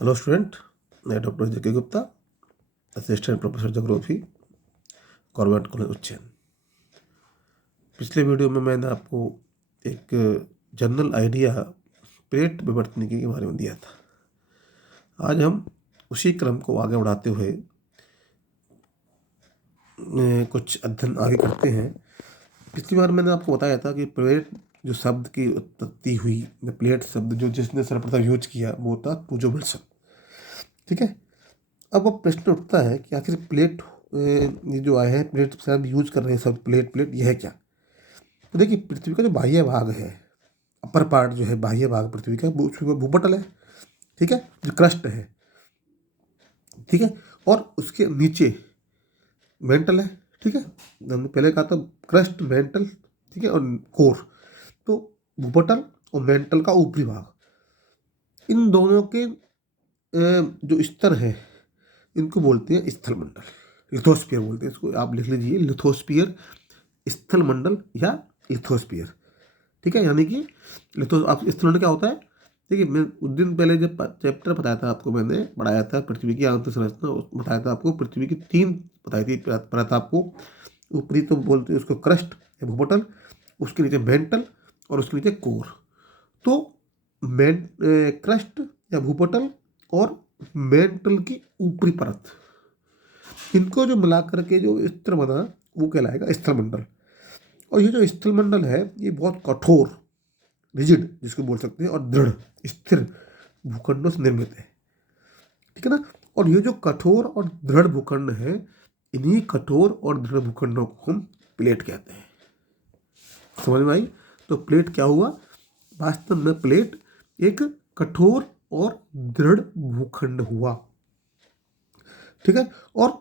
Hello student, मैं doctor जे के Gupta, assistant professor geography, convent college Ujjain. पिछले वीडियो में मैंने आपको एक जनरल आइडिया प्लेट विवर्तनिकी के बारे में दिया था। आज हम उसी क्रम को आगे बढ़ाते हुए कुछ अध्ययन आगे करते हैं। पिछली बार मैंने आपको बताया था कि प्लेट जो शब्द की उत्पत्ति हुई, प्लेट शब्द जो जिसने सर्वप्रथम यूज किया वो था टूजो विल्सन। ठीक है। अब वो प्रश्न उठता है कि आखिर प्लेट ये जो आया है, प्लेट शब्द यूज कर रहे हैं, सब प्लेट प्लेट यह है क्या। तो देखिए, पृथ्वी का जो बाह्य भाग है, अपर पार्ट जो है बाह्य भाग पृथ्वी का, वो उसमें भूपटल है। ठीक है, जो क्रस्ट है। ठीक है, और उसके नीचे मेंटल है। ठीक है, हमने पहले कहा था क्रस्ट, मेंटल, ठीक है, और कोर। तो भूपटल और मेंटल का ऊपरी भाग, इन दोनों के जो स्तर है इनको बोलते हैं स्थल मंडल, लिथोस्फीयर बोलते हैं इसको। आप लिख लीजिए, लिथोस्फीयर, स्थल मंडल या लिथोस्फीयर। ठीक है, यानी कि लिथो आप स्थल मंडल क्या होता है। देखिए, मैं उस दिन पहले जब चैप्टर बताया था आपको, मैंने पढ़ाया था पृथ्वी की आंतरिक संरचना, बताया था आपको पृथ्वी की 3 बताई थी परत आपको। ऊपरी तो बोलते हैं उसको क्रस्ट या भूपटल, उसके नीचे मेंटल और उसके नीचे कोर। तो क्रस्ट या भूपटल और मेंटल की ऊपरी परत, इनको जो मिलाकर के जो स्तर बना वो कहलाएगा स्थलमंडल। और ये जो स्थलमंडल है ये बहुत कठोर, रिजिड जिसको बोल सकते हैं, और दृढ़ स्थिर भूखंडों से निर्मित है। ठीक है ना। और ये जो कठोर और दृढ़ भूखंड है, इन्हीं कठोर और दृढ़ भूखंडों को हम प्लेट कहते हैं। समझ में आई। तो प्लेट क्या हुआ, वास्तव में प्लेट एक कठोर और दृढ़ भूखंड हुआ। ठीक है, और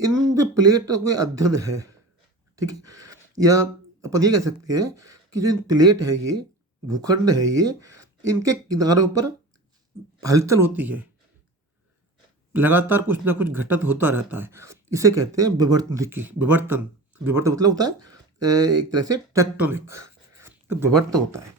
इन जो प्लेट के अध्ययन है, ठीक है, या अपन ये कह सकते हैं कि जो इन प्लेट है, ये भूखंड है, ये इनके किनारों पर हलचल होती है, लगातार कुछ ना कुछ घटत होता रहता है। इसे कहते हैं विवर्तनिकी, विवर्तन। विवर्तन मतलब होता है एक तरह से टेक्टोनिक, तो विवर्तन होता है।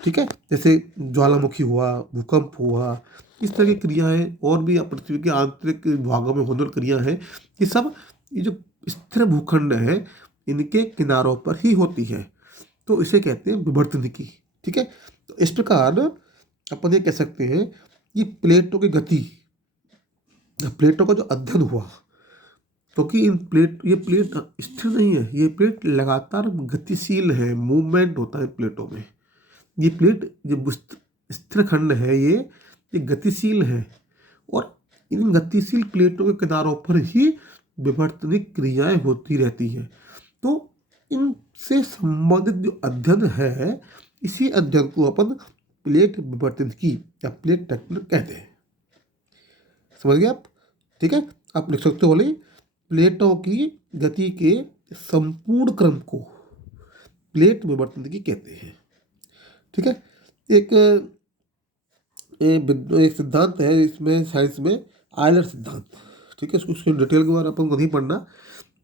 ठीक है, जैसे ज्वालामुखी हुआ, भूकंप हुआ, इस तरह की क्रियाएं और भी पृथ्वी के आंतरिक भागों में होने वाली क्रिया है, ये सब ये जो स्थिर भूखंड है इनके किनारों पर ही होती है। तो इसे कहते हैं विवर्तनिकी। ठीक है, तो इस प्रकार अपन ये कह सकते हैं कि प्लेटों की गति, प्लेटों का जो अध्ययन हुआ, क्योंकि ये प्लेट स्थिर नहीं है, ये प्लेट लगातार गतिशील है, मूवमेंट होता है प्लेटों में। ये प्लेट जो स्थिर खंड है, ये गतिशील है, और इन गतिशील प्लेटों के किनारों पर ही विवर्तनिक क्रियाएं होती रहती हैं। तो इनसे संबंधित जो अध्ययन है, इसी अध्ययन को अपन प्लेट विवर्तनिकी या प्लेट टेक्टोनिक कहते हैं। समझ गए आप। ठीक है, आप लिख सकते हो बोले, प्लेटों की गति के संपूर्ण क्रम को प्लेट विवर्तनिकी कहते हैं। ठीक है, एक एक सिद्धांत है इसमें, साइंस में, आयलर सिद्धांत। ठीक है, उसको डिटेल के बारे में अपन को नहीं पढ़ना,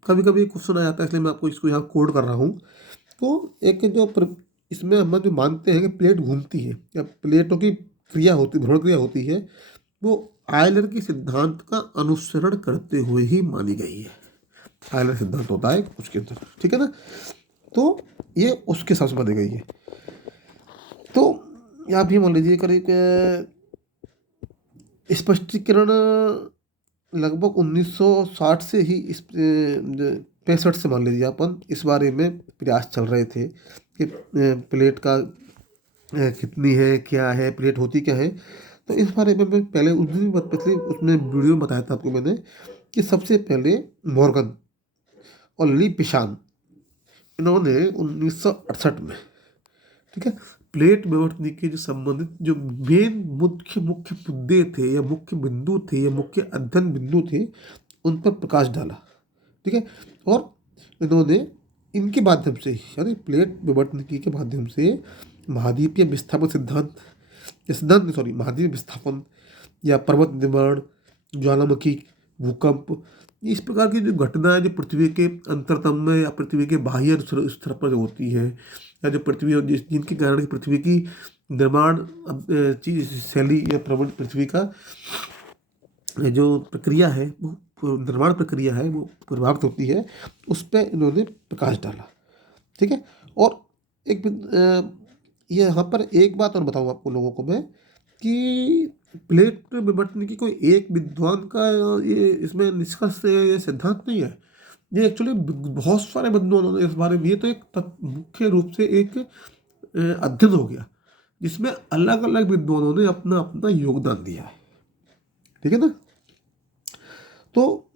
कभी कभी क्वेश्चन आ जाता है, इसलिए मैं आपको इसको यहाँ कोड कर रहा हूँ। तो एक इसमें हम जो मानते हैं कि प्लेट घूमती है या प्लेटों की क्रिया होती, भ्रमण क्रिया होती है, वो आयलर के सिद्धांत का अनुसरण करते हुए ही मानी गई है। आयलर सिद्धांत होता है उसके अंदर। ठीक है ना, तो ये उसके हिसाब से मानी गई है। तो आप भी मान लीजिए करीब स्पष्टीकरण लगभग 1960 से ही, इस 65 से मान लीजिए, अपन इस बारे में प्रयास चल रहे थे कि प्लेट का कितनी है, क्या है, प्लेट होती क्या है। तो इस बारे में मैं पहले उस दिन पिछले उसमें वीडियो में बताया था आपको मैंने कि सबसे पहले मॉर्गन और ली पिशान, इन्होंने 1968 में, ठीक है, प्लेट विवर्तनिकी के जो संबंधित जो मेन मुख्य मुख्य मुद्दे थे या मुख्य बिंदु थे या मुख्य अध्ययन बिंदु थे, उन पर प्रकाश डाला। ठीक है, और इन्होंने इनके माध्यम से, यानी प्लेट विवर्तनिकी के माध्यम से, महाद्वीपीय विस्थापन सिद्धांत या सिद्धांत सॉरी महाद्वीपीय विस्थापन या पर्वत निर्माण, ज्वालामुखी, भूकंप, इस प्रकार की जो घटनाएं जो पृथ्वी के अंतरतम में या पृथ्वी के बाह्य स्तर पर जो होती है, या जो पृथ्वी जिनके कारण पृथ्वी की निर्माण चीज शैली या प्रबल पृथ्वी का जो प्रक्रिया है, वो निर्माण प्रक्रिया है, वो प्रभावित होती है, उस पर इन्होंने प्रकाश डाला। ठीक है। और एक ये यहाँ पर एक बात और बताऊँ आपको लोगों को मैं, कि प्लेट विवर्तन की कोई एक विद्वान का ये इसमें निष्कर्ष या सिद्धांत नहीं है। ये एक्चुअली बहुत सारे विद्वानों ने इस बारे में, ये तो एक मुख्य रूप से एक अध्ययन हो गया जिसमें अलग अलग विद्वानों ने अपना अपना योगदान दिया है। ठीक है ना। तो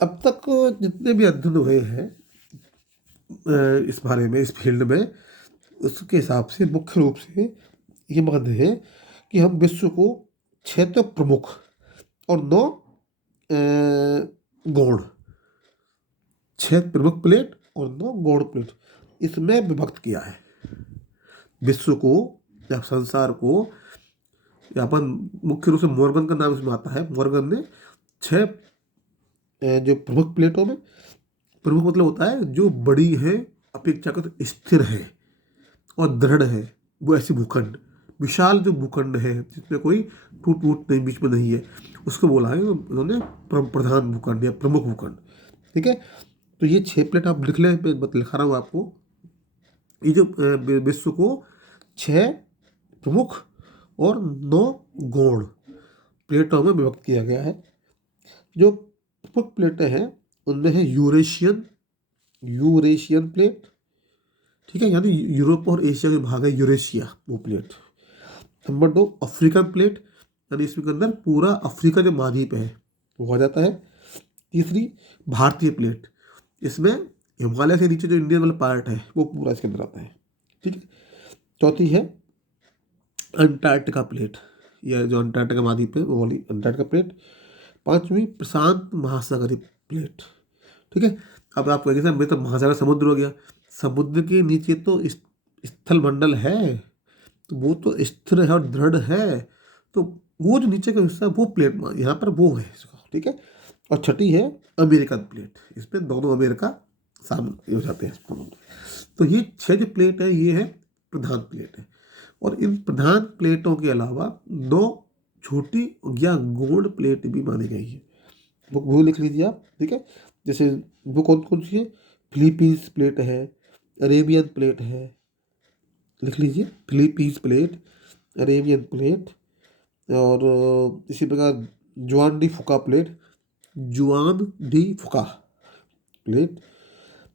अब तक जितने भी अध्ययन हुए हैं इस बारे में, इस फील्ड में, उसके हिसाब से मुख्य रूप से ये मानते हैं कि हम विश्व को 6 तो प्रमुख और 9 गौण, 6 प्रमुख प्लेट और 9 गौण प्लेट, इसमें विभक्त किया है विश्व को या संसार को। या अपन मुख्य रूप से मॉर्गन का नाम इसमें आता है। मॉर्गन ने 6 जो प्रमुख प्लेटों में, प्रमुख मतलब होता है जो बड़ी है, अपेक्षाकृत स्थिर है और दृढ़ है, वो ऐसी भूखंड, विशाल जो भूखंड है जिसमें कोई टूट वूट नहीं, बीच में नहीं है, उसको बोला है उन्होंने प्रधान भूखंड या प्रमुख भूखंड। ठीक है। तो ये 6 प्लेट आप लिख लें, मैं लिखा रहा हूँ आपको। ये जो विश्व को 6 प्रमुख और 9 गौण प्लेटों में विभक्त किया गया है। जो प्रमुख प्लेटें हैं उनमें है यूरेशियन प्लेट। ठीक है, यानी यूरोप और एशिया के भाग है यूरेशिया, वो प्लेट। नंबर 2 अफ्रीकन प्लेट, यानी इसके अंदर पूरा अफ्रीका जो महाद्वीप है वो आ जाता है। तीसरी भारतीय प्लेट, इसमें हिमालय से नीचे जो इंडियन वाला पार्ट है वो पूरा इसके अंदर आता है। ठीक है। चौथी है अंटार्कटिका प्लेट, या जो अंटार्कटिका महाद्वीप है वो वाली अंटार्कटिका प्लेट। पांचवी प्रशांत महासागरीय प्लेट। ठीक है। अब आप कहेंगे सर मेरे तो महासागर समुद्र हो गया, समुद्र के नीचे तो स्थल मंडल है, तो वो तो स्थिर है और दृढ़ है, तो वो जो नीचे का हिस्सा वो प्लेट यहाँ पर वो है इसका। ठीक है। और छठी है अमेरिकन प्लेट, इसमें दोनों अमेरिका शामिल हो जाते हैं। तो ये 6 जो प्लेट है ये है प्रधान प्लेट है। और इन प्रधान प्लेटों के अलावा 2 छोटी या गौण प्लेट भी मानी गई है, वो लिख लीजिए आप। ठीक है। जैसे वो कौन कौन सी है, फिलीपींस प्लेट है, अरेबियन प्लेट है, लिख लीजिए फिलीपींस प्लेट, अरेबियन प्लेट, और इसी प्रकार जुआन डी फुका प्लेट, जुआन डी फुका प्लेट,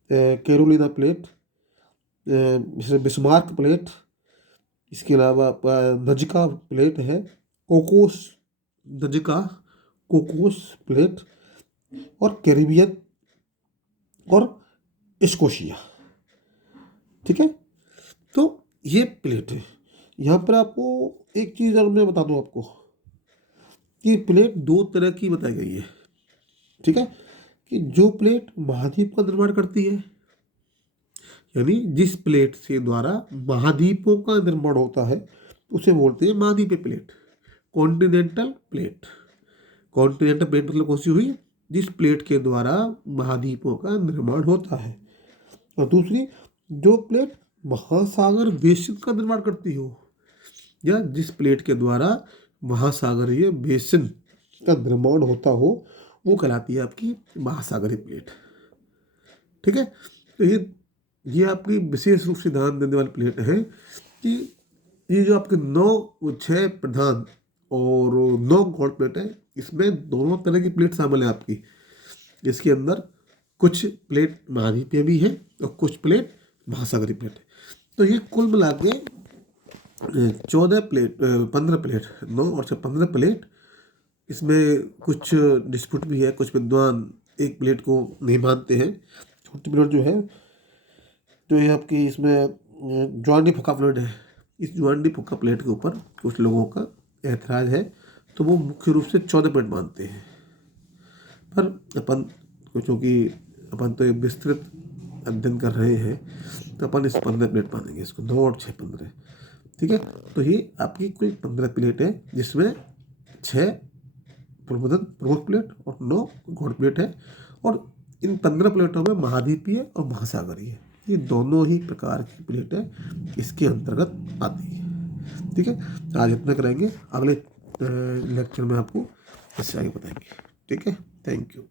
कैरोलिना प्लेट, जैसे बिस्मार्क प्लेट, इसके अलावा नजका प्लेट है, कोकोस नजका कोकोस प्लेट, और कैरिबियन और स्कोशिया। ठीक है। तो ये प्लेट है। यहाँ पर आपको एक चीज़ और मैं बता दूँ आपको कि प्लेट 2 तरह की बताई गई है। ठीक है। कि जो प्लेट महाद्वीप का निर्माण करती है, यानी जिस प्लेट से द्वारा महाद्वीपों का निर्माण होता है उसे बोलते हैं महाद्वीपीय plate, continental plate. Continental plate मतलब कौन सी हुई, जिस प्लेट के द्वारा महाद्वीपों का निर्माण होता है। और दूसरी जो प्लेट महासागर बेसिन का निर्माण करती हो, या जिस प्लेट के द्वारा महासागरीय बेसिन का निर्माण होता हो, वो कहलाती है आपकी महासागरीय प्लेट। ठीक है। तो ये आपकी विशेष रूप से ध्यान देने वाली प्लेट है कि ये जो आपके 6 प्रधान और 9 गौण प्लेट है, इसमें दोनों तरह की प्लेट शामिल है आपकी। इसके अंदर कुछ प्लेट महाद्वीपीय भी है और कुछ प्लेट महासागरीय प्लेट है। तो ये कुल मिला के 15 प्लेट, 9 और 15 प्लेट। इसमें कुछ डिस्प्यूट भी है, कुछ विद्वान एक प्लेट को नहीं मानते हैं। छोटी प्लेट जो है, तो ये आपकी इसमें जुआन डी फुका प्लेट है, इस जुआन डी फुका प्लेट के ऊपर कुछ लोगों का ऐतराज़ है, तो वो मुख्य रूप से 14 प्लेट मानते हैं। पर अपन चूँकि अपन तो एक विस्तृत अध्ययन कर रहे हैं, तो अपन इस 15 प्लेट मानेंगे इसको, 9 और 6 15। ठीक है। तो ये आपकी कुल 15 प्लेट है, जिसमें 6 प्रमुख प्लेट और 9 गौण प्लेट है। और इन 15 प्लेटों में महाद्वीपीय और महासागरीय, ये दोनों ही प्रकार की प्लेटें इसके अंतर्गत आती है। ठीक है, आज इतना कराएंगे, अगले लेक्चर में आपको इससे आगे बताएंगे। ठीक है, थैंक यू।